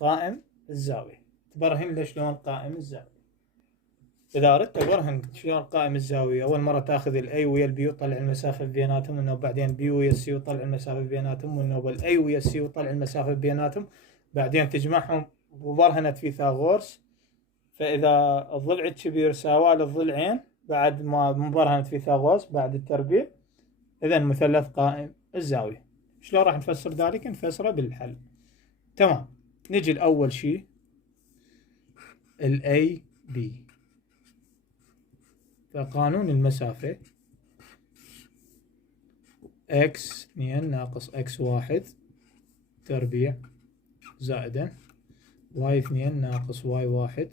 قائم الزاوية. تبرهن له شلون قائم الزاوية. إذا أردت أبرهن شلون قائم الزاوية، أول مرة تاخذ الأي ويا البي وطلع المسافة بيناتهم، وإنه بعدين بي ويا السي وطلع المسافة بيناتهم، وإنه الأي ويا السي وطلع المسافة بيناتهم، بعدين تجمعهم ببرهنة فيثاغورس. فإذا الضلع الكبير ساوى للضلعين بعد ما مبرهنة فيثاغورس بعد التربيع، إذا مثلث قائم الزاوية. شلون راح نفسر ذلك؟ نفسره بالحل. تمام. نجي لأول شيء الأي بي. فقانون المسافة x2 ناقص x1 تربيع زائدا y2 ناقص y1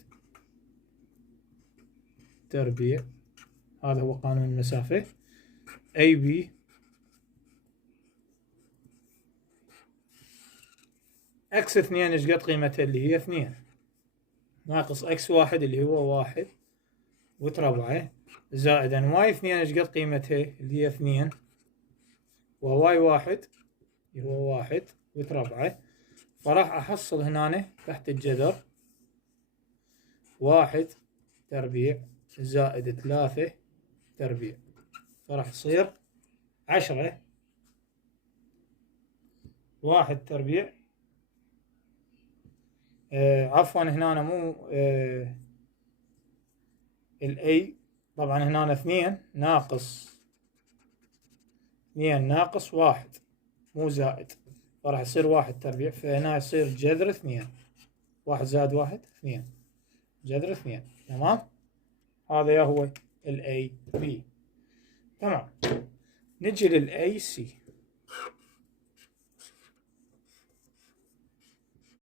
تربيع. هذا هو قانون المسافة. AB x2 ايش قد قيمتها اللي هي 2 ناقص x1 اللي هو 1 وتربعه زائدا y2 ايش قد قيمتها اللي هي 2 وy1 اللي هو 1 وتربعه. فراح أحصل هنا تحت الجذر 1 تربيع زائد 3 تربيع، فراح يصير 10. 1 تربيع عفوا هنا مو الأي، طبعا هنا 2 ناقص 1 مو زائد، فراح يصير 1 تربيع، فهنا يصير جذر 2. 1 زائد 1 2 جذر 2. تمام. هذا هو الأي بي. تمام. نجي للأي سي.